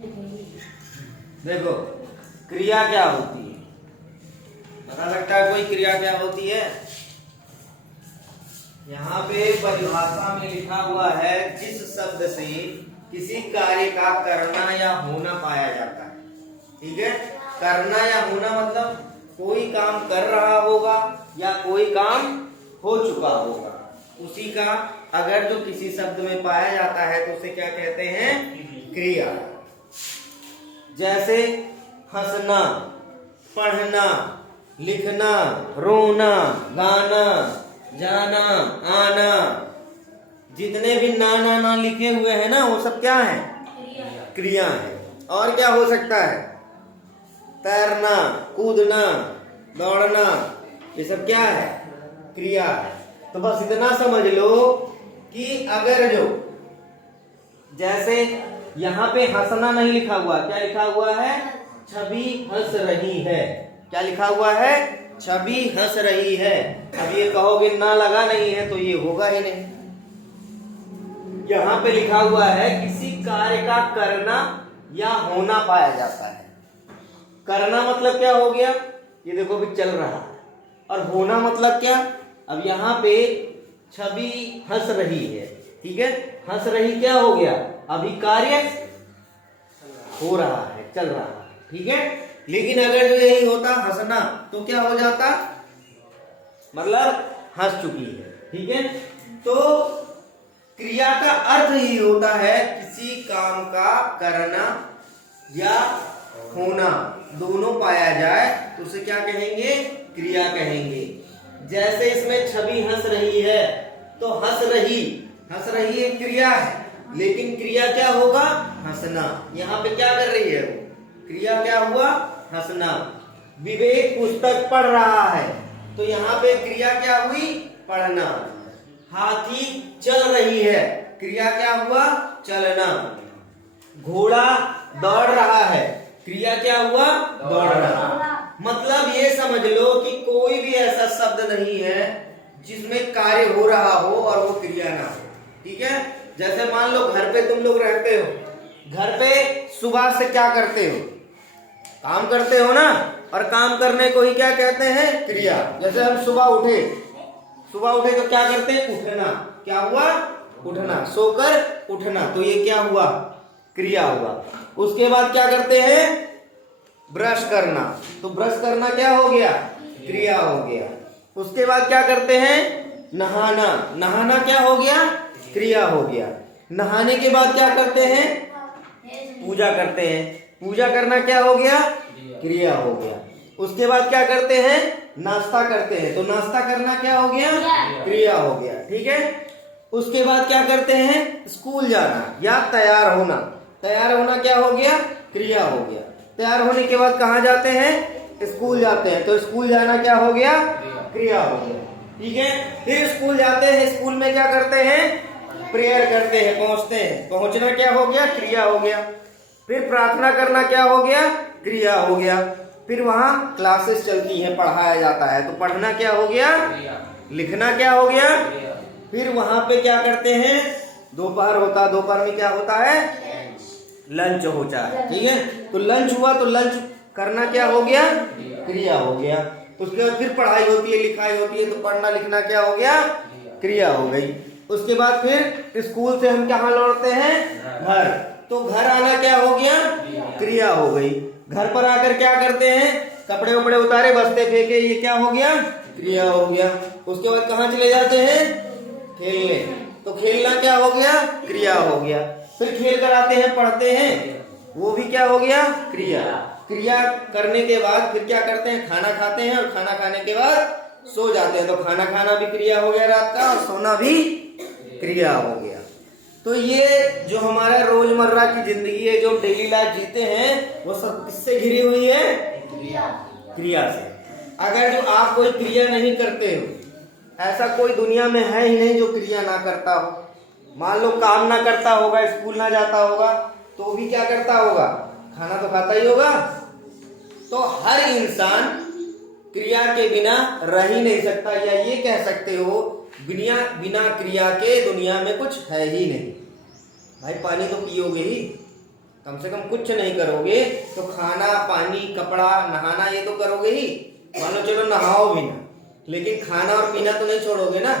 देखो क्रिया क्या होती है, पता लगता है कोई क्रिया क्या होती है। यहाँ पे परिभाषा में लिखा हुआ है जिस शब्द से किसी कार्य का करना या होना पाया जाता है। ठीक है, करना या होना मतलब कोई काम कर रहा होगा या कोई काम हो चुका होगा, उसी का अगर जो किसी शब्द में पाया जाता है तो उसे क्या कहते हैं, क्रिया। जैसे हंसना, पढ़ना, लिखना, रोना, गाना, जाना, आना, जितने भी ना लिखे हुए हैं ना वो सब क्या है, क्रिया है। और क्या हो सकता है, तैरना, कूदना, दौड़ना, ये सब क्या है, क्रिया है। तो बस इतना समझ लो कि अगर जो जैसे यहाँ पे हंसना नहीं लिखा हुआ, क्या लिखा हुआ है, छवि हंस रही है। क्या लिखा हुआ है, छवि हंस रही है। अब ये कहोगे ना लगा नहीं है तो ये होगा ही नहीं। यहाँ पे लिखा हुआ है किसी कार्य का करना या होना पाया जाता है। करना मतलब क्या हो गया, ये देखो अभी चल रहा है। और होना मतलब क्या, अब यहाँ पे छवि हंस रही है। ठीक है, हंस रही क्या हो गया, अभी कार्य हो रहा है, चल रहा है। ठीक है, लेकिन अगर जो यही होता हंसना तो क्या हो जाता, मतलब हंस चुकी है। ठीक है, तो क्रिया का अर्थ ही होता है किसी काम का करना या होना दोनों पाया जाए तो उसे क्या कहेंगे, क्रिया कहेंगे। जैसे इसमें छवि हंस रही है तो हंस रही एक क्रिया है, लेकिन क्रिया क्या होगा, हंसना। यहाँ पे क्या कर रही है वो, क्रिया क्या हुआ, हंसना। विवेक पुस्तक पढ़ रहा है तो यहाँ पे क्रिया क्या हुई, पढ़ना। हाथी चल रही है, क्रिया क्या हुआ, चलना। घोड़ा दौड़ रहा है, क्रिया क्या हुआ, दौड़ना। मतलब ये समझ लो कि कोई भी ऐसा शब्द नहीं है जिसमें कार्य हो रहा हो और वो क्रिया ना हो। ठीक है, जैसे मान लो घर पे तुम लोग रहते हो, घर पे सुबह से क्या करते हो, काम करते हो ना, और काम करने को ही क्या कहते हैं, क्रिया। जैसे हम सुबह उठे तो क्या करते हैं, उठना। क्या हुआ, उठना। सोकर उठना, तो ये क्या हुआ, क्रिया हुआ। उसके बाद क्या करते हैं, ब्रश करना, तो ब्रश करना क्या हो गया, क्रिया हो गया। उसके बाद क्या करते हैं, नहाना क्या हो गया, क्रिया हो गया। नहाने के बाद क्या करते हैं, पूजा करते हैं, पूजा करना क्या हो गया, क्रिया हो गया। उसके बाद क्या करते हैं, नाश्ता करते हैं, तो नाश्ता करना क्या हो गया, क्रिया हो गया। ठीक है, उसके बाद क्या करते हैं, स्कूल जाना या तैयार होना क्या हो गया, क्रिया हो गया। तैयार होने के बाद कहाँ जाते हैं, स्कूल जाते हैं, तो स्कूल जाना क्या हो गया, क्रिया हो गया। ठीक है, फिर स्कूल जाते हैं, स्कूल में क्या करते हैं, प्रेयर करते हैं, पहुंचते हैं, पहुंचना क्या हो गया, क्रिया हो गया। फिर प्रार्थना करना क्या हो गया, क्रिया हो गया। फिर वहां क्लासेस चलती हैं, पढ़ाया जाता है, तो पढ़ना क्या हो गया, लिखना क्या हो गया। फिर वहां पे क्या करते हैं, दोपहर होता, दोपहर में क्या होता है, लंच होता है। ठीक है, तो लंच हुआ, तो लंच करना क्या हो गया, क्रिया हो गया। उसके बाद फिर पढ़ाई होती है, लिखाई होती है, तो पढ़ना लिखना क्या हो गया, क्रिया हो गई। उसके बाद फिर स्कूल से हम कहाँ लौटते हैं, घर, तो घर आना क्या हो गया, क्रिया हो गई। घर पर आकर क्या करते हैं, कपड़े वपड़े उतारे, बस्ते फेंके, ये क्या हो गया, क्रिया हो गया। उसके बाद कहाँ चले जाते हैं, खेलने, तो खेलना क्या हो गया, क्रिया हो गया। फिर खेल कर आते हैं, पढ़ते हैं, वो भी क्या हो गया, क्रिया। क्रिया करने के बाद फिर क्या करते हैं, खाना खाते हैं, और खाना खाने के बाद सो जाते हैं, तो खाना खाना भी क्रिया हो गया रात का, और सोना भी क्रिया हो गया। तो ये जो हमारा रोजमर्रा की जिंदगी है, जो डेली लाइफ जीते हैं, वो सब किससे घिरी हुई है, क्रिया से। अगर जो आप कोई क्रिया नहीं करते हो, ऐसा कोई दुनिया में है ही नहीं जो क्रिया ना करता हो। मान लो काम ना करता होगा, स्कूल ना जाता होगा, तो भी क्या करता होगा, खाना तो खाता ही होगा। तो हर इंसान क्रिया के बिना रह ही नहीं सकता, या ये कह सकते हो बिना क्रिया के दुनिया में कुछ है ही नहीं। भाई पानी तो पियोगे ही, कम से कम कुछ नहीं करोगे तो खाना पानी कपड़ा नहाना ये तो करोगे ही, मान लो चलो नहाओ भी ना, लेकिन खाना और पीना तो नहीं छोड़ोगे ना,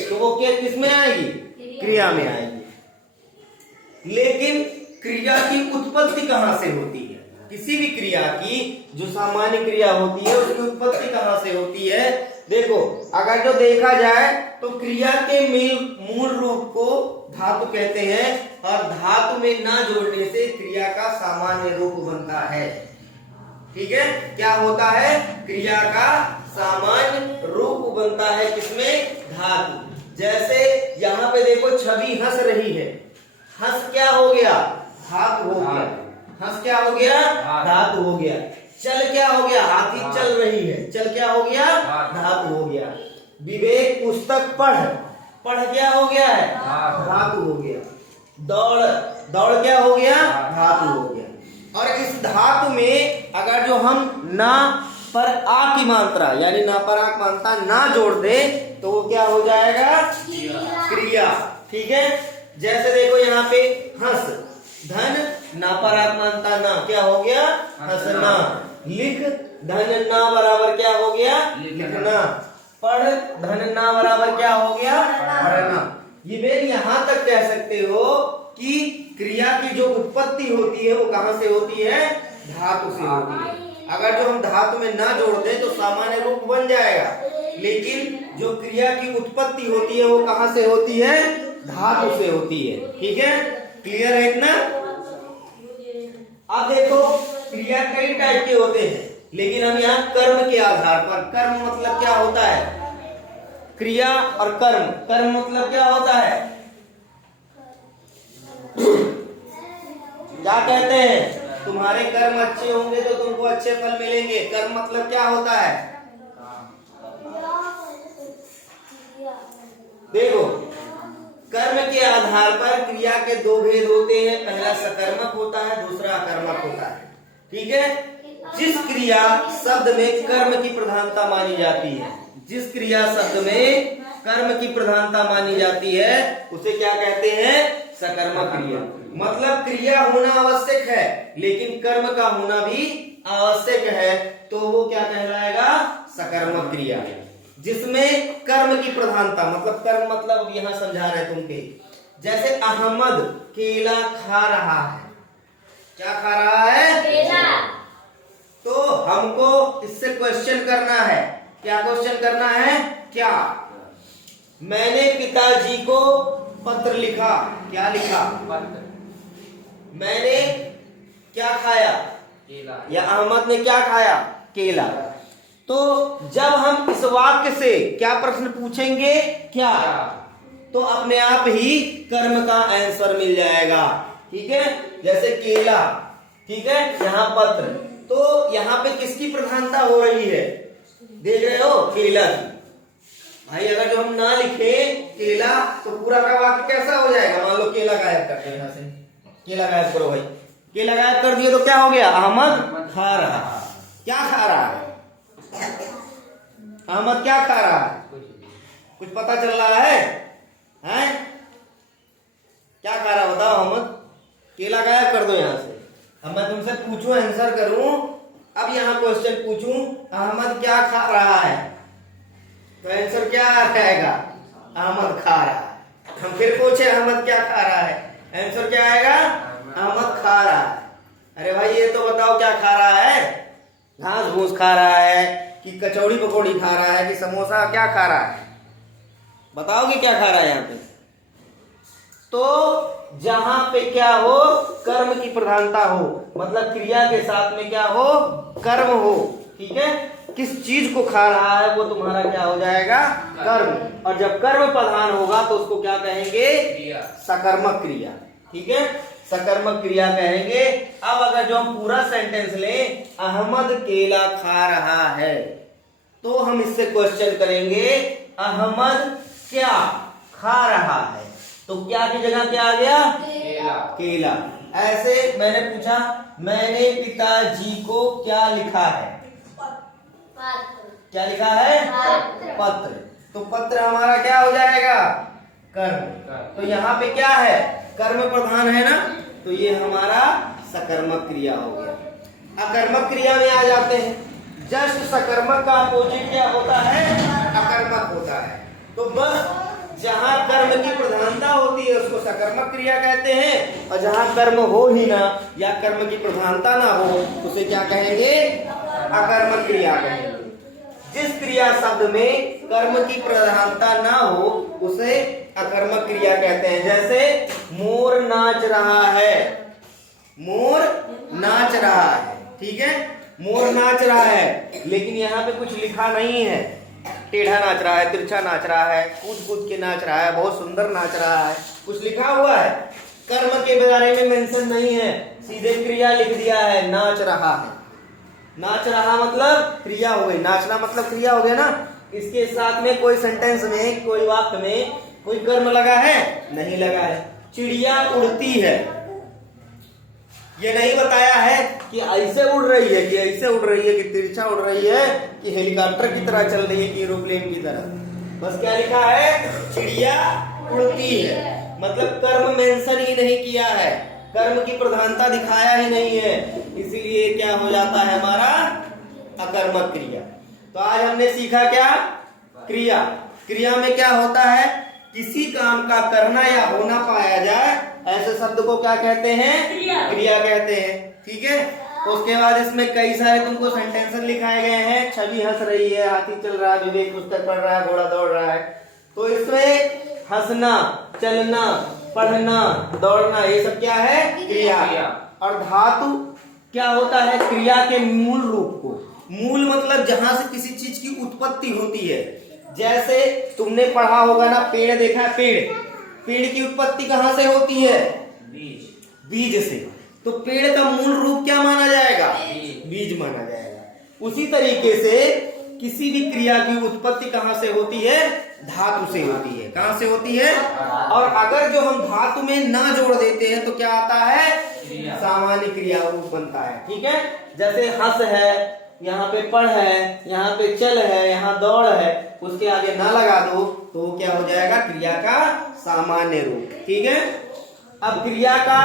तो वो क्या किस में आएगी? क्रिया में आएगी। लेकिन क्रिया की उत्पत्ति कहां से होती है? किसी भी क्रिया की जो सामान्य क्रिया होती है उसकी उत्पत्ति कहां से होती है? देखो, अगर जो देखा जाए तो क्रिया के मूल रूप को धातु कहते हैं और धातु में ना जोड़ने से क्रिया का सामान्य रूप बनता है। ठीक है, क्या होता है? क्रिया का सामान्य रूप बनता है किसमें? धातु। जैसे यहाँ पे देखो छवि हंस रही है, हंस क्या हो गया? धातु हो गया। हंस क्या हो गया? धातु हो गया। चल क्या हो गया? हाथी चल रही है, चल क्या हो गया? धातु हो गया। विवेक पुस्तक पढ़, पढ़ क्या हो गया है? धातु हो गया। दौड़, दौड़ क्या हो गया? धातु हो गया। और इस धातु में अगर जो हम ना पर आ की मात्रा यानी ना पर आ की मात्रा ना जोड़ दे तो वो क्या हो जाएगा? क्रिया। ठीक है, जैसे देखो यहाँ पे हंस, धन ना पर आ की मात्रा ना, क्या हो गया? हंसना। लिख, धन ना बराबर क्या हो गया? लिखना। पढ़, धन ना बराबर क्या हो गया? पढ़ना। ये बेल यहाँ तक कह सकते हो कि क्रिया की जो उत्पत्ति होती है वो कहां से होती है? धातु से होती है। अगर जो हम धातु में ना जोड़ दें तो सामान्य रूप बन जाएगा, लेकिन जो क्रिया की उत्पत्ति होती है वो कहां से होती है? धातु से होती है। ठीक है, क्लियर है इतना? अब देखो, क्रिया कई टाइप के होते हैं, लेकिन हम यहाँ कर्म के आधार पर, कर्म मतलब क्या होता है? क्रिया और कर्म, कर्म मतलब क्या होता है? क्या कहते हैं? तुम्हारे कर्म अच्छे होंगे तो तुमको अच्छे फल मिलेंगे। कर्म मतलब क्या होता है? देखो, कर्म के आधार पर क्रिया के दो भेद होते हैं, पहला सकर्मक होता है, दूसरा अकर्मक होता है। ठीक है, जिस क्रिया शब्द में कर्म की प्रधानता मानी जाती है, जिस क्रिया शब्द में कर्म की प्रधानता मानी जाती है उसे क्या कहते हैं? सकर्मक क्रिया। मतलब क्रिया होना आवश्यक है लेकिन कर्म का होना भी आवश्यक है, तो वो क्या कहलाएगा? सकर्मक क्रिया। जिसमें कर्म की प्रधानता, मतलब कर्म मतलब अब यहां समझा रहे तुमके, जैसे अहमद केला खा रहा है। क्या खा रहा है? केला। तो हमको इससे क्वेश्चन करना है। क्या क्वेश्चन करना है? क्या मैंने पिताजी को पत्र लिखा। क्या लिखा? पत्र। मैंने क्या खाया? केला। या अहमद ने क्या खाया? केला। तो जब हम इस वाक्य से क्या प्रश्न पूछेंगे? क्या, तो अपने आप ही कर्म का आंसर मिल जाएगा। ठीक है, जैसे केला, ठीक है, यहाँ पत्र, तो यहाँ पे किसकी प्रधानता हो रही है? देख रहे हो? केला की। भाई अगर जो हम ना लिखे केला तो पूरा का वाक्य कैसा हो जाएगा? मान लो केला गायब कर दो, यहाँ से केला गायब करो भाई, केला गायब कर दिए तो क्या हो गया? अहमद खा रहा। क्या खा रहा है? अहमद क्या खा रहा है? कुछ पता चल रहा है? हैं? क्या खा रहा बताओ? अहमद। केला गायब कर दो यहाँ से। अब मैं तुमसे पूछूं, आंसर करूं, अब यहाँ क्वेश्चन पूछूं अहमद क्या खा रहा है, तो आंसर क्या आएगा? अहमद खा रहा है। हम फिर पूछे अहमद क्या खा रहा है, आंसर क्या आएगा? अहमद खा रहा है। अरे भाई ये तो बताओ क्या खा रहा है? घास भूस खा रहा है कि कचौड़ी पकौड़ी खा रहा है कि समोसा, क्या खा रहा है? बताओगे क्या खा रहा है यहाँ पे? तो जहां पे क्या हो? कर्म की प्रधानता हो, मतलब क्रिया के साथ में क्या हो? कर्म हो। ठीक है, किस चीज को खा रहा है वो तुम्हारा क्या हो जाएगा? कर्म। और जब कर्म प्रधान होगा तो उसको क्या कहेंगे? सकर्मक क्रिया। ठीक है, सकर्मक क्रिया कहेंगे। अब अगर जो हम पूरा सेंटेंस लें, अहमद केला खा रहा है, तो हम इससे क्वेश्चन करेंगे अहमद क्या खा रहा है, तो क्या की जगह क्या आ गया? केला। केला। ऐसे मैंने पूछा मैंने पिताजी को क्या लिखा है? क्या लिखा है? पत्र। तो पत्र हमारा क्या हो जाएगा? कर्म। तो यहाँ पे क्या है? कर्म प्रधान है ना, तो ये हमारा सकर्मक क्रिया हो गया। अकर्मक क्रिया में आ जाते हैं। जस्ट सकर्मक का अपोजिट क्या होता है? अकर्मक होता है। तो बस जहां कर्म की प्रधानता होती है उसको सकर्मक क्रिया कहते हैं, और जहां कर्म हो ही ना या कर्म की प्रधानता ना हो उसे क्या कहेंगे? अकर्मक क्रिया कहेंगे। जिस क्रिया शब्द में कर्म की प्रधानता ना हो उसे अकर्मक क्रिया कहते हैं। जैसे मोर नाच रहा है, मोर नाच रहा है, ठीक है, मोर नाच रहा है, लेकिन यहाँ पे कुछ लिखा नहीं है। टेढ़ा नाच रहा है, तिरछा नाच रहा है, कूद कूद के नाच रहा है, बहुत सुंदर नाच रहा है, कुछ लिखा हुआ है, कर्म के बारे में मेंशन नहीं है, सीधे क्रिया लिख दिया है, नाच रहा है। नाच रहा मतलब क्रिया हो गई, नाचना मतलब क्रिया हो गया ना। इसके साथ में कोई सेंटेंस में, कोई वाक्य में कोई कर्म लगा है? नहीं लगा है। चिड़िया उड़ती है, ये नहीं बताया है कि ऐसे उड़ रही है, कि ऐसे उड़ रही है, कि तिरछा उड़ रही है, कि हेलीकॉप्टर की तरह चल रही है, कि एरोप्लेन की तरह। बस क्या लिखा है? चिड़िया उड़ती है। मतलब कर्म मेंशन ही नहीं किया है, कर्म की प्रधानता दिखाया ही नहीं है, इसीलिए क्या हो जाता है हमारा? अकर्मक क्रिया। तो आज हमने सीखा क्या? क्रिया। क्रिया में क्या होता है? किसी काम का करना या होना पाया जाए, ऐसे शब्द को क्या कहते हैं? क्रिया कहते हैं। ठीक है, तो उसके बाद इसमें कई सारे तुमको सेंटेंस लिखाए गए हैं। छवि हंस रही है, हाथी चल रहा है, विवेक पुस्तक पढ़ रहा है, घोड़ा दौड़ रहा है। तो इसमें हंसना, चलना, पढ़ना, दौड़ना, ये सब क्या है? क्रिया। और धातु क्या होता है? क्रिया के मूल रूप को। मूल मतलब जहां से किसी चीज की उत्पत्ति होती है। जैसे तुमने पढ़ा होगा ना, पेड़ देखा है, पेड़, पेड़ की उत्पत्ति कहां से होती है? बीज से। तो पेड़ का मूल रूप क्या माना जाएगा? बीज माना जाएगा। उसी तरीके से किसी भी क्रिया की उत्पत्ति कहां से होती है? धातु से होती है। कहां से होती है? और अगर जो हम धातु में ना जोड़ देते हैं तो क्या आता है? सामान्य क्रिया रूप बनता है। ठीक है, जैसे हंस है, यहाँ पे पढ़ है, यहाँ पे चल है, यहाँ दौड़ है, उसके आगे ना लगा दो तो क्या हो जाएगा? क्रिया का सामान्य रूप। ठीक है, अब क्रिया का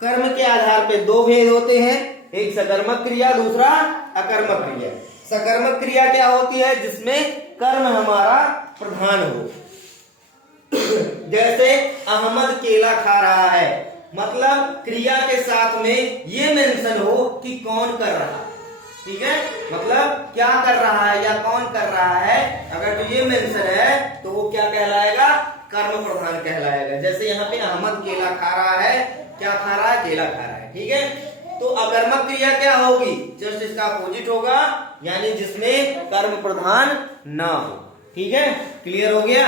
कर्म के आधार पे दो भेद होते हैं, एक सकर्मक क्रिया, दूसरा अकर्मक क्रिया। सकर्मक क्रिया क्या होती है? जिसमें कर्म हमारा प्रधान हो। जैसे अहमद केला खा रहा है, मतलब क्रिया के साथ में ये मेंशन हो कि कौन कर रहा है। ठीक है, मतलब क्या कर रहा है या कौन कर रहा है, अगर तो ये मेंशन है तो वो क्या कहलाएगा? कर्म प्रधान कहलाएगा। जैसे यहाँ पे अहमद केला खा रहा है, क्या खा रहा है? केला खा रहा है। ठीक है, तो अकर्मक क्रिया क्या होगी? जस्ट इसका अपोजिट होगा, यानी जिसमें कर्म प्रधान ना हो। ठीक है, क्लियर हो गया?